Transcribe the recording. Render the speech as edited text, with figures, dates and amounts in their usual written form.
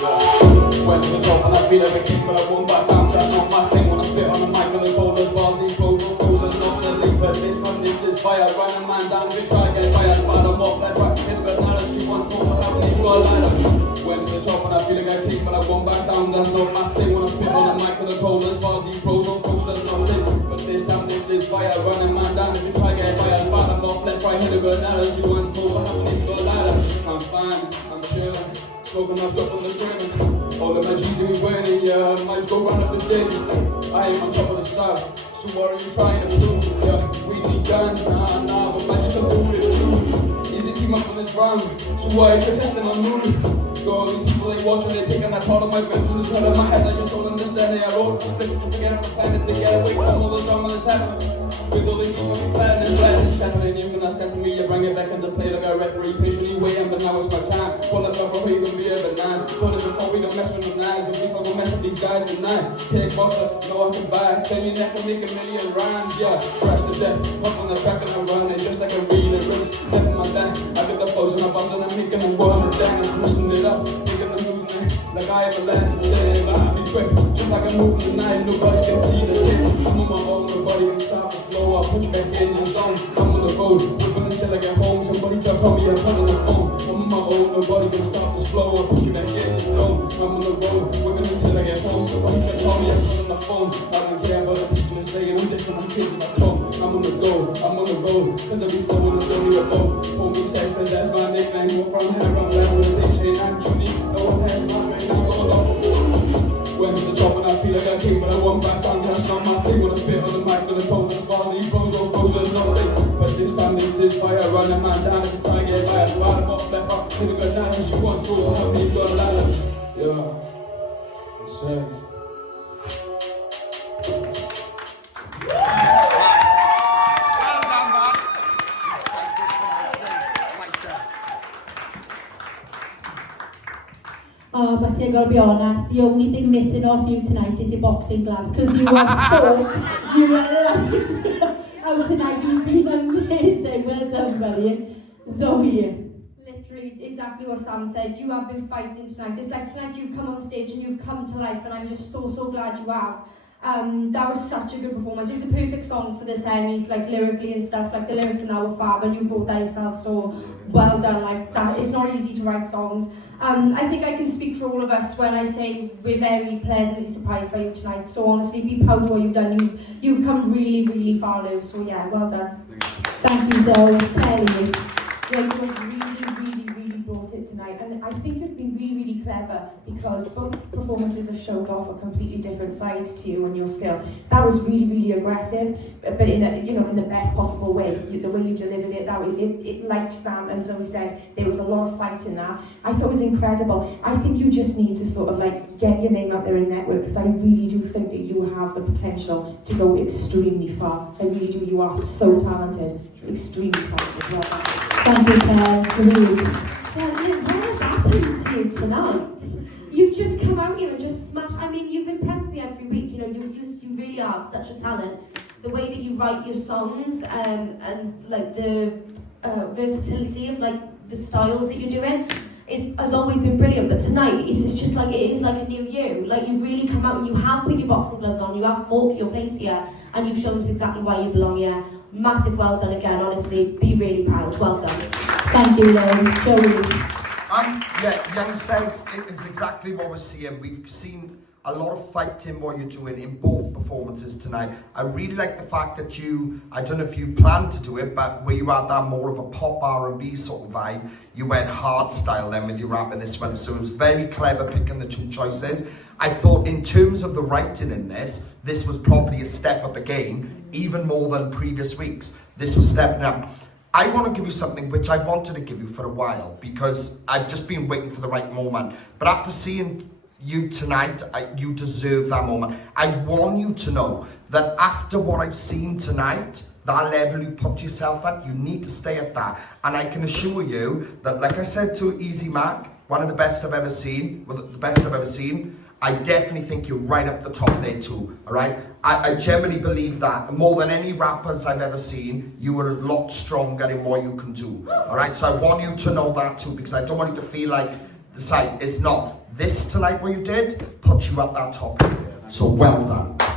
Went to the top and I feel like a king, but I won't back down. That's not my thing. When I spit on the mic and the coldest bars, these pros will frozen, not to leave it. This time this is fire. Run a man down if you try to get by. I spot them off left, right, hit a bit now. She wants more to happen. You got a line up. Went to the top and I feel like a king, but I won't back down. That's not my thing. When I spit on the mic and the coldest bars, these pros will frozen, not to leave it. But this time this is fire. Run a man down if you try to get by. I spot them off left, right, hit a bit now. She wants more to happen. You got a line up. I'm fine. I'm chilling. Smoking up on the drink. All of my G's we winning, yeah. Might go run up the day just like I am on top of the south. So what are you trying to prove? Yeah, we need guns, nah, but man, you can do it too. Easy keep up on this ground. So why are you testing on moon? Go, these people ain't watching, they picking that part of my business is head of my head. I just don't understand. They are all just split to forget on the planet to get away from all the drama that's happening. With all the people we flattening, separate, you can ask that to me, you bring it back into play like a referee, patiently waiting, but now it's my time. Pull up, bro, you can be a banana. Told it before, we don't mess with the knives, at least I don't mess with these guys tonight. Kickboxer, no I can buy, turn your neck and make a million rhymes, yeah. Crash to death, up on the track and I'm running, just like a reader, rinse, never my back. I got the flows and I'm buzzing, I'm making them whirl and dance, listen it up, making them lose me, like I am a last, I'm saying, I'll be quick, just like I'm moving tonight, nobody can see the kid. I'm on my own, nobody can stop this flow, I'll put you back in the zone. I'm on the road, whipping until I get home. Somebody try to call me, I put on the phone. I'm on my own, nobody can stop this flow. I'll put you back in the zone. I'm on the road, whipping until I get home. Somebody try to call me, I put on the phone. I don't care about the people that's saying I'm different, I'm changing my tone. I'm on the go, I'm on the road, cause every flow when I'm doing a boat. YvngSegs, cause that's my nickname. Walk around here, I'm down with a big chain, I'm unique. No one has my name, I'm going on. Went to the top and I feel like a king, but I won't back down, that's not my thing. When I spit on the mic and the coldest bars, these pros all frozen, nothing. But this time this is fire, run a man down if you try to get by. I spot them off left up, hit a good night, she wants to go, how many you got a ladder? Yeah, YvngSegs. But I gotta be honest, the only thing missing off you tonight is your boxing gloves, because you have fought, you were alive out tonight, you've been amazing, well done buddy. Zoe. Literally exactly what Sam said, you have been fighting tonight. It's like tonight you've come on stage and you've come to life, and I'm just so glad you have. That was such a good performance. It was a perfect song for the semis, like lyrically and stuff. Like the lyrics are now fab, and you wrote that yourself, so well done. Like that, it's not easy to write songs. I think I can speak for all of us when I say we're very pleasantly surprised by you tonight. So honestly, be proud of what you've done. You've come really far, Lou. So yeah, well done. Thank you, Zoe. Kelly. Yeah, you've really brought it tonight, and I think you've been really clever, because both performances have showed off a completely different side to you and your skill. That was really aggressive, but in a, in the best possible way. The way you delivered it, it like Sam and Zoe said, there was a lot of fight in that. I thought it was incredible. I think you just need to sort of like get your name out there in network, because I really do think that you have the potential to go extremely far. I really do. You are so talented, extremely talented. Well done. Thank you, Claire. Please. What has happened to you tonight? You've just come out here and just smashed. I mean, you've impressed me every week. You really are such a talent. The way that you write your songs, and like the versatility of like the styles that you're doing has always been brilliant. But tonight, it's just like it is like a new you. Like you've really come out and you have put your boxing gloves on. You have fought for your place here, and you've shown us exactly why you belong here. Massive well done again, honestly, be really proud, well done. Thank you, Lynn. Joey. Yeah, YvngSegs, it is exactly what we're seeing. We've seen a lot of fighting what you're doing in both performances tonight. I really like the fact that I don't know if you planned to do it, but where you had that more of a pop R&B sort of vibe, you went hard style then with your rap in this one, so it was very clever picking the two choices. I thought in terms of the writing in this was probably a step up again, even more than previous weeks. This was stepping up. I want to give you something which I wanted to give you for a while, because I've just been waiting for the right moment. But after seeing you tonight, you deserve that moment. I want you to know that after what I've seen tonight, that level you put yourself at, you need to stay at that. And I can assure you that, like I said to Easy Mac, one of the best I've ever seen, I definitely think you're right up the top there too, all right? I genuinely believe that. More than any rappers I've ever seen, you are a lot stronger in what you can do, all right? So I want you to know that too, because I don't want you to feel like decide. It's not. This tonight, what you did, put you at that top. So well done.